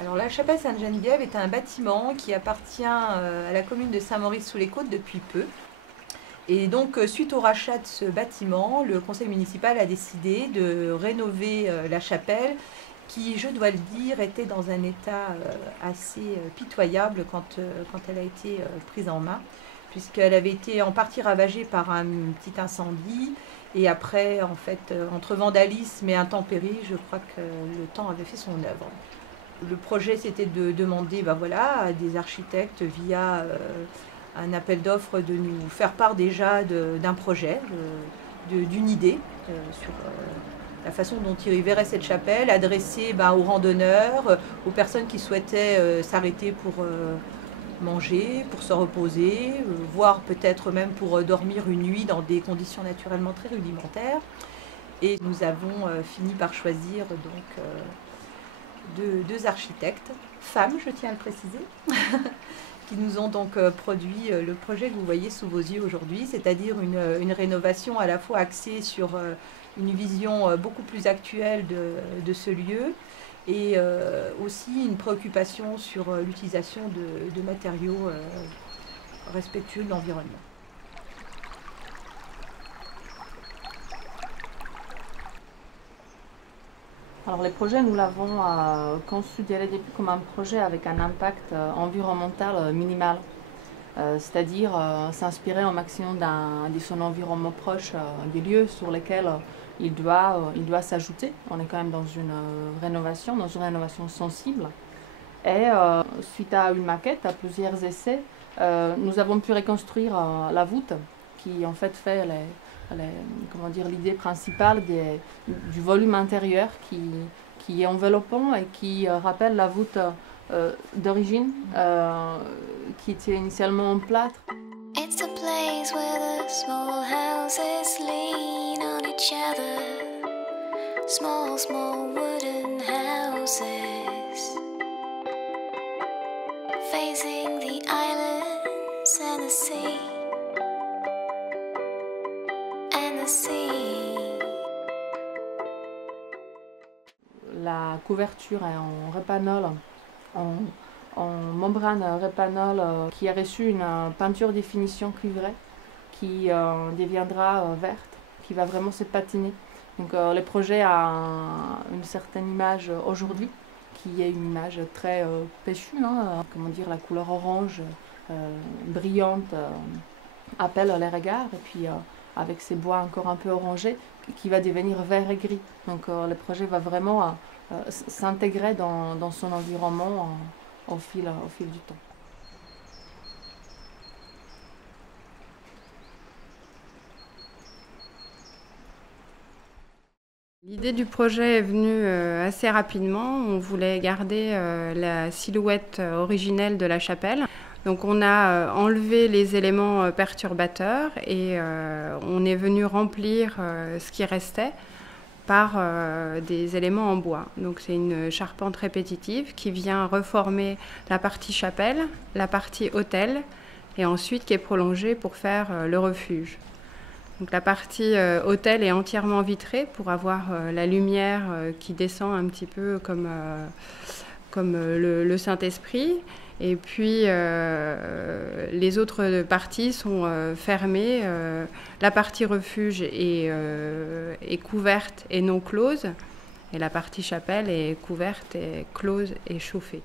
Alors la chapelle Sainte-Geneviève est un bâtiment qui appartient à la commune de Saint-Maurice-sous-les-Côtes depuis peu. Et donc suite au rachat de ce bâtiment, le conseil municipal a décidé de rénover la chapelle qui, je dois le dire, était dans un état assez pitoyable quand elle a été prise en main, puisqu'elle avait été en partie ravagée par un petit incendie. Et après, en fait, entre vandalisme et intempéries, je crois que le temps avait fait son œuvre. Le projet, c'était de demander voilà, à des architectes via un appel d'offres de nous faire part déjà d'un projet, d'une idée sur la façon dont ils verraient cette chapelle, adressée aux randonneurs, aux personnes qui souhaitaient s'arrêter pour manger, pour se reposer, voire peut-être même pour dormir une nuit dans des conditions naturellement très rudimentaires. Et nous avons fini par choisir donc deux architectes, femmes, je tiens à le préciser, qui nous ont donc produit le projet que vous voyez sous vos yeux aujourd'hui, c'est-à-dire une rénovation à la fois axée sur une vision beaucoup plus actuelle de ce lieu et aussi une préoccupation sur l'utilisation de matériaux respectueux de l'environnement. Alors les projets, nous l'avons conçu dès le début comme un projet avec un impact environnemental minimal, c'est-à-dire s'inspirer au maximum de son environnement proche, des lieux sur lesquels il doit s'ajouter. On est quand même dans une rénovation sensible. Et suite à une maquette, à plusieurs essais, nous avons pu reconstruire la voûte qui en fait fait l'idée principale du volume intérieur qui est enveloppant et qui rappelle la voûte d'origine qui était initialement en plâtre. It's a place where the small houses lean on each other. Small, small wooden houses facing the islands and the sea. La couverture est en répanol, en membrane répanol qui a reçu une peinture définition cuivrée qui deviendra verte, qui va vraiment se patiner. Donc le projet a une certaine image aujourd'hui, qui est une image très péchue, la couleur orange brillante appelle les regards, et puis avec ces bois encore un peu orangés, qui va devenir vert et gris. Donc le projet va vraiment s'intégrer dans son environnement au fil du temps. L'idée du projet est venue assez rapidement. On voulait garder la silhouette originelle de la chapelle. Donc on a enlevé les éléments perturbateurs et on est venu remplir ce qui restait par des éléments en bois. Donc c'est une charpente répétitive qui vient reformer la partie chapelle, la partie autel et ensuite qui est prolongée pour faire le refuge. Donc la partie autel est entièrement vitrée pour avoir la lumière qui descend un petit peu comme le Saint-Esprit. Et puis les autres parties sont fermées. La partie refuge est couverte et non close. Et la partie chapelle est couverte et close et chauffée.